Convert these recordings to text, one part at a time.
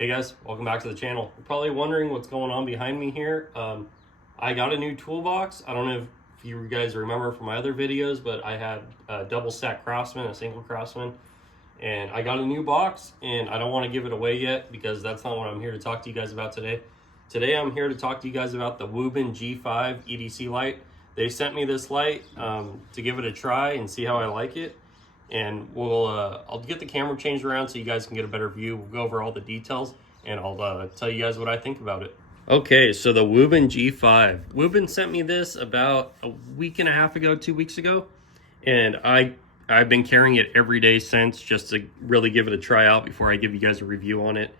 Hey guys, welcome back to the channel. You're probably wondering what's going on behind me here. I got a new toolbox. I don't know if you guys remember from my other videos, but I had a double stack Craftsman, a single Craftsman, and I got a new box, and I don't want to give it away yet because that's not what I'm here to talk to you guys about today. Today I'm here to talk to you guys about the WUBEN G5 EDC light. They sent me this light to give it a try and see how I like it. And I'll get the camera changed around so you guys can get a better view. We'll go over all the details and I'll tell you guys what I think about it. Okay, so the WUBEN G5. WUBEN sent me this about a week and a half ago, 2 weeks ago. And I've been carrying it every day since, just to really give it a try out before I give you guys a review on it.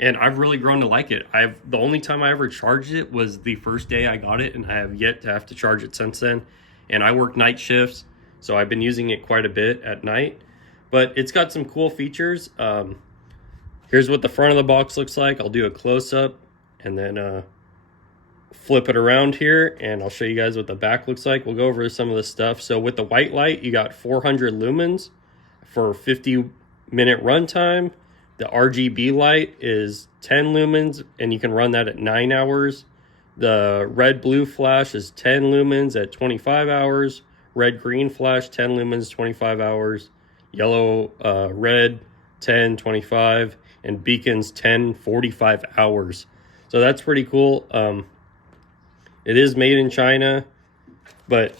And I've really grown to like it. The only time I ever charged it was the first day I got it, and I have yet to have to charge it since then. And I work night shifts, so I've been using it quite a bit at night. But it's got some cool features. Here's what the front of the box looks like. I'll do a close-up and then flip it around here, and I'll show you guys what the back looks like. We'll go over some of the stuff. So with the white light, you got 400 lumens for 50-minute runtime. The RGB light is 10 lumens, and you can run that at 9 hours. The red-blue flash is 10 lumens at 25 hours. Red-green flash, 10 lumens, 25 hours. Yellow, red, 10, 25. And beacons, 10, 45 hours. So that's pretty cool. It is made in China, but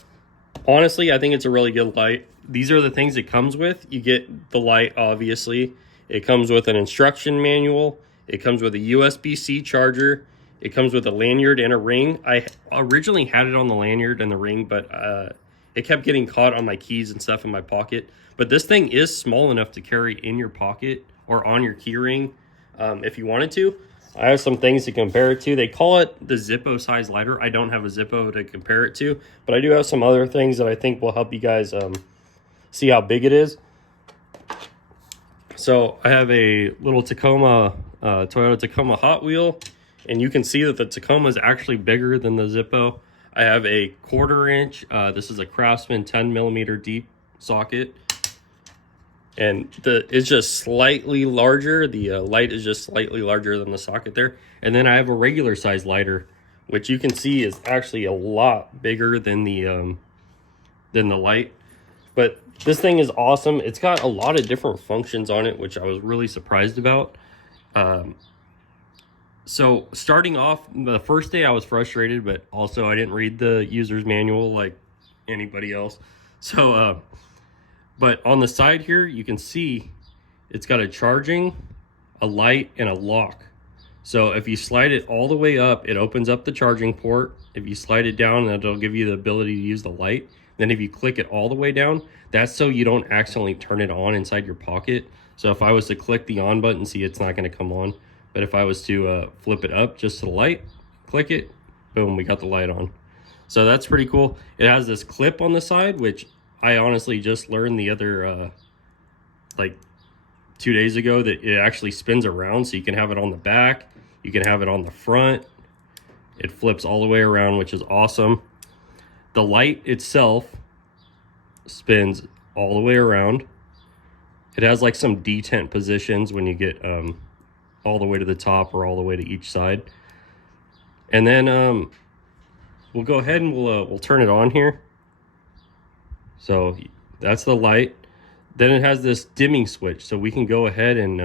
honestly, I think it's a really good light. These are the things it comes with. You get the light, obviously. It comes with an instruction manual. It comes with a USB-C charger. It comes with a lanyard and a ring. I originally had it on the lanyard and the ring, but it kept getting caught on my keys and stuff in my pocket. But this thing is small enough to carry in your pocket or on your key ring if you wanted to. I have some things to compare it to. They call it the Zippo size lighter. I don't have a Zippo to compare it to, but I do have some other things that I think will help you guys see how big it is. So I have a little Tacoma, Toyota Tacoma Hot Wheel, and you can see that the Tacoma is actually bigger than the Zippo. I have a 1/4 inch. This is a Craftsman 10mm deep socket, and it's just slightly larger. The light is just slightly larger than the socket there. And then I have a regular size lighter, which you can see is actually a lot bigger than the light. But this thing is awesome. It's got a lot of different functions on it, which I was really surprised about. So starting off, the first day I was frustrated, but also I didn't read the user's manual like anybody else. So, but on the side here, you can see it's got a charging, a light, and a lock. So if you slide it all the way up, it opens up the charging port. If you slide it down, it'll give you the ability to use the light. Then if you click it all the way down, that's so you don't accidentally turn it on inside your pocket. So if I was to click the on button, see, it's not going to come on. But if I was to flip it up just to the light, click it, boom, we got the light on. So that's pretty cool. It has this clip on the side, which I honestly just learned the other, like 2 days ago, that it actually spins around. So you can have it on the back, you can have it on the front. It flips all the way around, which is awesome. The light itself spins all the way around. It has like some detent positions when you get all the way to the top or all the way to each side. And then we'll go ahead and we'll turn it on here. So that's the light. Then it has this dimming switch, so we can go ahead and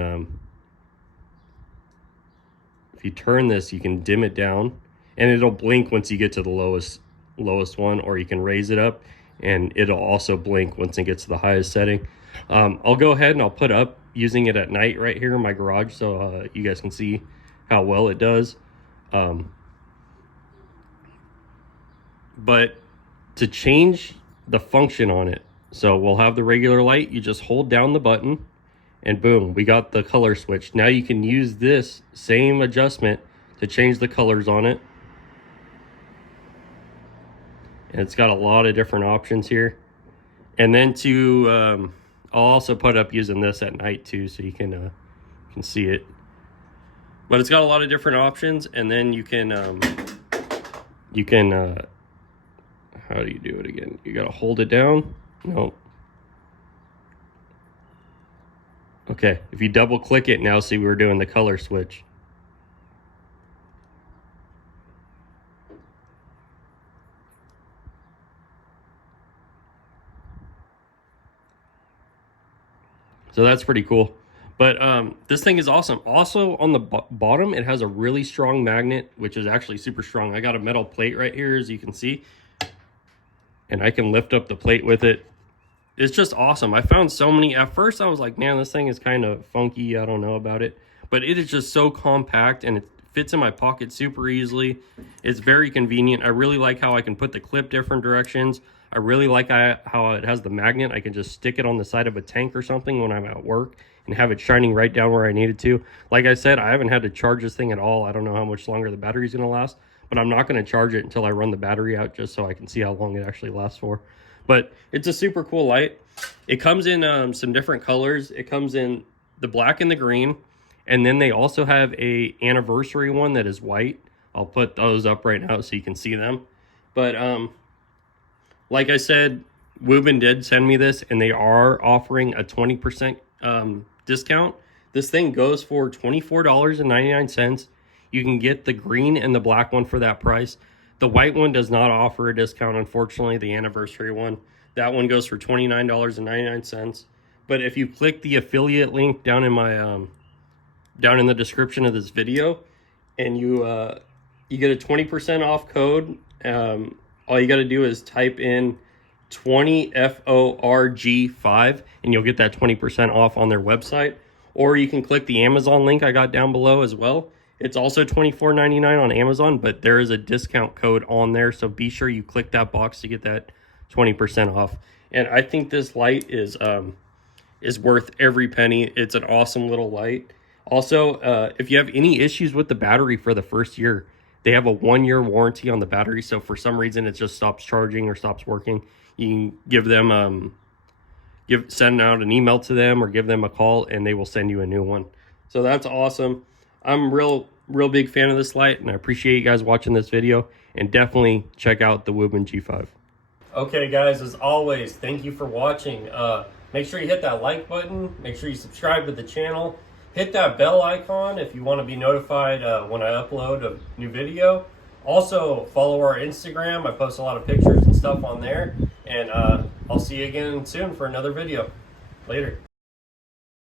if you turn this, you can dim it down, and it'll blink once you get to the lowest one, or you can raise it up and it'll also blink once it gets to the highest setting. I'll go ahead and I'll put up using it at night right here in my garage, so you guys can see how well it does. But to change the function on it, so we'll have the regular light. You just hold down the button and boom, we got the color switch. Now you can use this same adjustment to change the colors on it. And it's got a lot of different options here. And then I'll also put up using this at night too, so you can see it. But it's got a lot of different options, and then you can how do you do it again? You gotta hold it down. No. Okay, if you double click it now, see we're doing the color switch. So that's pretty cool. But this thing is awesome. Also on the bottom, it has a really strong magnet, which is actually super strong. I got a metal plate right here, as you can see. And I can lift up the plate with it. It's just awesome. I found so many. At first, I was like, man, this thing is kind of funky. I don't know about it. But it is just so compact, and it fits in my pocket super easily. It's very convenient. I really like how I can put the clip different directions. I really like how it has the magnet. I can just stick it on the side of a tank or something when I'm at work and have it shining right down where I need it to. Like I said, I haven't had to charge this thing at all. I don't know how much longer the battery's going to last, but I'm not going to charge it until I run the battery out, just so I can see how long it actually lasts for. But it's a super cool light. It comes in some different colors. It comes in the black and the green, and then they also have a anniversary one that is white. I'll put those up right now so you can see them. But like I said, WUBEN did send me this, and they are offering a 20% discount. This thing goes for $24.99. You can get the green and the black one for that price. The white one does not offer a discount, unfortunately, the anniversary one. That one goes for $29.99. But if you click the affiliate link down in my down in the description of this video, and you get a 20% off code. All you got to do is type in 20FORG5 and you'll get that 20% off on their website. Or you can click the Amazon link I got down below as well. It's also $24.99 on Amazon, but there is a discount code on there, so be sure you click that box to get that 20% off. And I think this light is worth every penny. It's an awesome little light. Also, if you have any issues with the battery for the first year, they have a 1-year warranty on the battery. So for some reason it just stops charging or stops working, you can give them send out an email to them or give them a call, and they will send you a new one. So that's awesome. I'm real big fan of this light, and I appreciate you guys watching this video, and definitely check out the WUBEN G5. Okay guys, as always, thank you for watching. Make sure you hit that like button, make sure you subscribe to the channel, hit that bell icon if you want to be notified when I upload a new video. Also, follow our Instagram. I post a lot of pictures and stuff on there, and I'll see you again soon for another video. Later.